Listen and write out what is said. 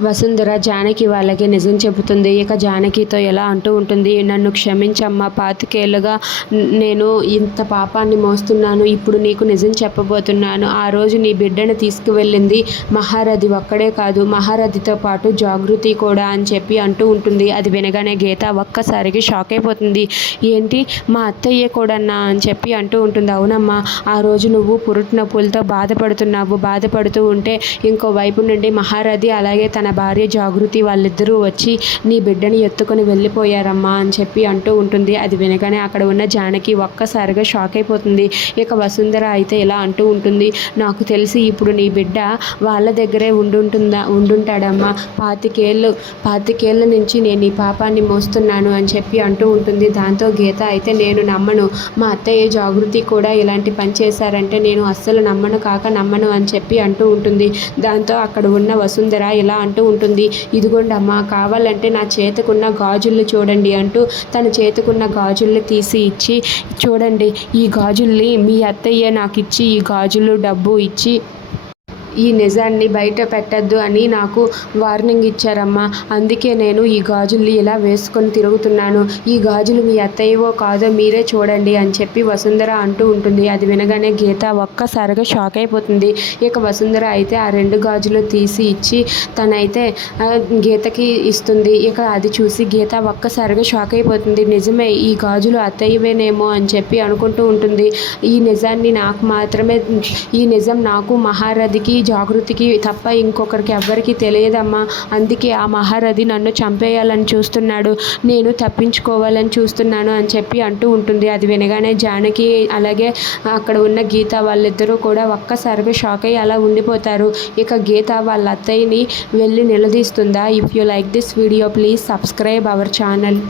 వసుంధర జానకి వాళ్ళకి నిజం చెబుతుంది. ఇక జానకితో ఎలా అంటూ ఉంటుంది నన్ను క్షమించమ్మా పాతికేళ్ళుగా నేను ఇంత పాపాన్ని మోస్తున్నాను ఇప్పుడు నీకు నిజం చెప్పబోతున్నాను. ఆ రోజు నీ బిడ్డను తీసుకువెళ్ళింది మహారథి ఒక్కడే కాదు మహారథితో పాటు జాగృతి కూడా అని చెప్పి అంటూ ఉంటుంది. అది వినగానే గీత ఒక్కసారికి షాక్ అయిపోతుంది. ఏంటి? మా అత్తయ్య కూడానా? అని చెప్పి అంటూ ఉంటుంది. అవునమ్మా ఆ రోజు నువ్వు పురుటినొప్పులతో బాధపడుతున్నావు. బాధపడుతూ ఉంటే ఇంకో వైపు నుండి మహారథి అలాగే తన భార్య జాగృతి వాళ్ళిద్దరూ వచ్చి నీ బిడ్డని ఎత్తుకొని వెళ్ళిపోయారమ్మా అని చెప్పి అంటూ ఉంటుంది. అది వినగానే అక్కడ ఉన్న జానకి ఒక్కసారిగా షాక్ అయిపోతుంది. ఇక వసుంధర అయితే ఇలా అంటూ ఉంటుంది. నాకు తెలిసి ఇప్పుడు నీ బిడ్డ వాళ్ళ దగ్గరే ఉండుంటుందా ఉండుంటాడమ్మా. పాతికేళ్ళు పాతికేళ్ళ నుంచి నేను ఈ పాపాన్ని మోస్తున్నాను అని చెప్పి అంటూ ఉంటుంది. దాంతో గీత అయితే నేను నమ్మను. మా అత్తయ్య జాగృతి కూడా ఇలాంటి పని చేశారంటే నేను అస్సలు నమ్మను కాక నమ్మను అని చెప్పి అంటూ ఉంటుంది. దాంతో అక్కడ ఉన్న వసుంధర ఇలా అంటూ ఉంటుంది. ఇదిగోండి అమ్మ కావాలంటే నా చేతకున్న గాజుల్ని చూడండి అంటూ తన చేతకున్న గాజుల్ని తీసి ఇచ్చి చూడండి ఈ గాజుల్ని మీ అత్తయ్య నాకు ఇచ్చి ఈ గాజులు డబ్బు ఇచ్చి ఈ నిజాన్ని బయట పెట్టద్దు అని నాకు వార్నింగ్ ఇచ్చారమ్మా. అందుకే నేను ఈ గాజుల్ని ఇలా వేసుకొని తిరుగుతున్నాను. ఈ గాజులు మీ అత్తయ్యవో కాదో మీరే చూడండి అని చెప్పి వసుంధర అంటూ ఉంటుంది. అది వినగానే గీత ఒక్కసారిగా షాక్ అయిపోతుంది. ఇక వసుంధర అయితే ఆ రెండు గాజులు తీసి ఇచ్చి తనైతే గీతకి ఇస్తుంది. ఇక అది చూసి గీత ఒక్కసారిగా షాక్ అయిపోతుంది. నిజమే ఈ గాజులు అత్తయ్యవేనేమో అని చెప్పి అనుకుంటూ ఉంటుంది. ఈ నిజాన్ని నాకు మాత్రమే ఈ నిజం నాకు మహారథికి జాగృతికి తప్ప ఇంకొకరికి ఎవ్వరికి తెలియదమ్మా. అందుకే ఆ మహారథి నన్ను చంపేయాలని చూస్తున్నాడు. నేను తప్పించుకోవాలని చూస్తున్నాను అని చెప్పి అంటూ ఉంటుంది. అది వినగానే జానకి అలాగే అక్కడ ఉన్న గీత వాళ్ళిద్దరూ కూడా ఒక్కసారిగా షాక్ అయ్యి అలా ఉండిపోతారు. ఇక గీత వాళ్ళ అత్తయ్యని వెళ్ళి నిలదీస్తుందా? If you like this video please subscribe our channel